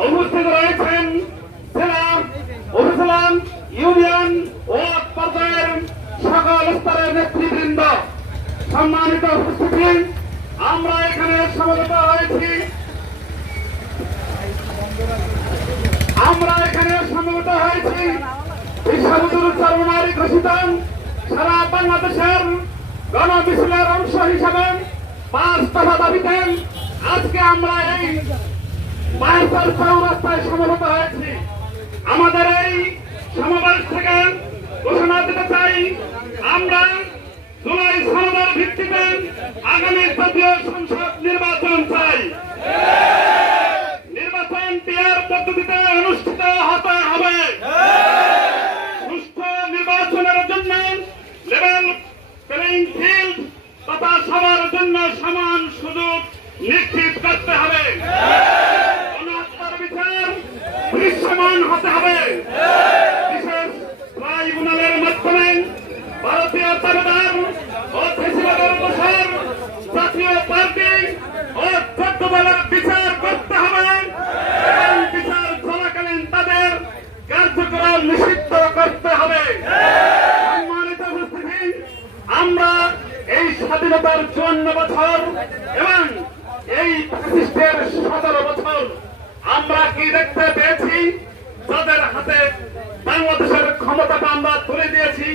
উপস্থিত রয়েছেন জেলা ইউনিয়ন ও পর্যায়ের সকল স্তরের নেতৃবৃন্দ। সম্মানিত উপস্থিতি, আমরা এখানে সমবেত হয়েছি। আমরা এখানে সমবেত হয়েছি। বিশ্ববন্ধুর চরমনারী ঘোষিত সারা বাংলাদেশের গণমিছিলের অংশ হিসাবে পাঁচ দফা দাবিতে আজকে আমরা এই বাইশের চৌরাস্তায় সমবেত হয়েছি। আমাদের এই সমাবেশ থেকে ঘোষণা দিতে চাই, আমরা জুলাই সনদের ভিত্তিতে আগামী জাতীয় সংসদ নির্বাচন চাই। নির্বাচন পিয়ার পদ্ধতিতে অনুষ্ঠিত হতে হবে। সুষ্ঠু নির্বাচনের জন্য লেভেল প্লেইং ফিল্ড তথা সবার জন্য সমান সুযোগ নিশ্চিত করতে হবে গণহত্যার বিচার দৃশ্যমান হতে হবে। ট্রাইব্যুনালের মাধ্যমে ভারতীয় জনতার ও ফেসিবাদের বছর জাতীয় পার্টি ও চোদ্দ বিচার করতে হবে। এবং বিচার চলাকালীন তাদের কার্যক্রম নিষিদ্ধ করতে হবে। আমরা এই স্বাধীনতার চুয়ান্ন বছর এবং এই ফ্যাসিস্টের সতেরো বছর, আমরা কি দেখতে পেয়েছি? যাদের হাতে বাংলাদেশের ক্ষমতাটা আমরা তুলে দিয়েছি,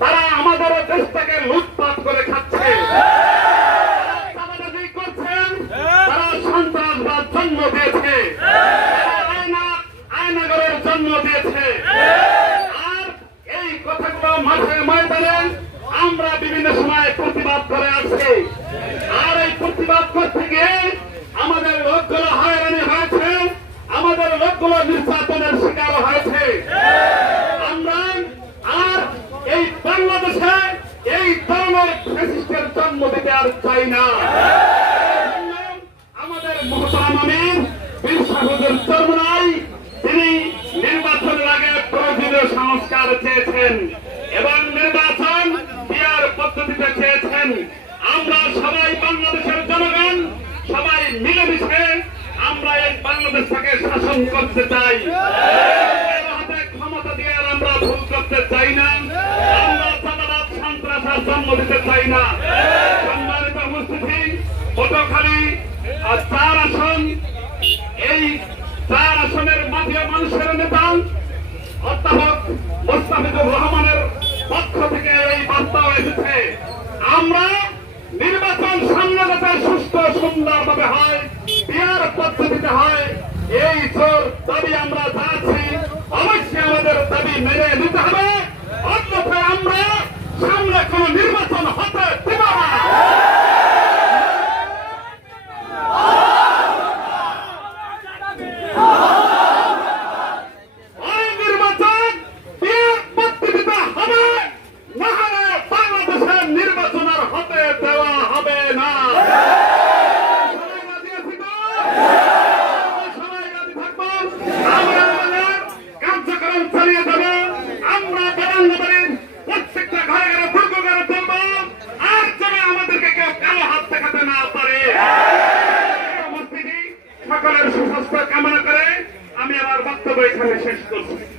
তারা আমাদের দেশটাকে লুটপাট করে খাচ্ছে। করছেন সন্ত্রাসবাদ জন্ম দিয়েছে। আয়নাগরের জন্ম দিয়েছে। মাঠে ময়দানে আমরা বিভিন্ন সময় প্রতিবাদ করে আসছি। আর এই প্রতিবাদ করতে গিয়ে আমাদের লোকগুলো হয়রানি হয়েছে লোকগুলো নির্যাতনের শিকার হয়েছে। আমরা আর এই বাংলাদেশে এই ধরনের ফ্যাসিস্টের জন্ম দিতে আর চাই না। আমাদের মহতারাম আমির, বীর সাহেবের চরমনাই তিনি নির্বাচনের আগে প্রয়োজনীয় সংস্কার চেয়েছেন এবং নির্বাচন বিয়ার পদ্ধতিতে চেয়েছেন। আমরা সবাই বাংলাদেশের জনগণ, সবাই মিলেমিশে আমরা এই বাংলাদেশটাকে শাসন করতে চাই। হাতে ক্ষমতা দিয়ে আর আমরা ভুল করতে চাই না। আমরা চাঁদাবাদ সন্ত্রাস আর জন্ম দিতে চাই না। সম্মানিত উপস্থিতি পটুয়াখালী আর চার আসন এই চার আসনের মাটিয়া মানুষের নেতা অধ্যাপক মোস্তাফিজুর রহমানের পক্ষ থেকে এই বার্তা এসেছে। আমরা নির্বাচন সামনে সুস্থ সুন্দরভাবে হয়, বিয়ার পদ্ধতিতে হয়। এই দাবি আমরা চাচ্ছি অবশ্যই আমাদের দাবি মেনে নিতে হবে। অন্যথায় আমরা সামনে কোনো নির্বাচন হতে দেব না ওই নির্বাচন বিয়ের পদ্ধতিতে হবে না হলে বাংলাদেশের নির্বাচন আর হতে দেওয়া হবে না সবাই রাজি আছি তো? সবাই রাজি থাকব? আমরা আমাদের কার্যক্রম চালিয়ে যাব আমরা বারান্দাবাড়ির প্রত্যেকটা ঘরে ঘরে দুর্গ করে তুলবো আর যেন আমাদেরকে কেউ কালো হাত দেখাতে না পারে উপস্থিতি সকলের সুস্বাস্থ্য কামনা করে আমি আমার বক্তব্য এখানে শেষ করছি।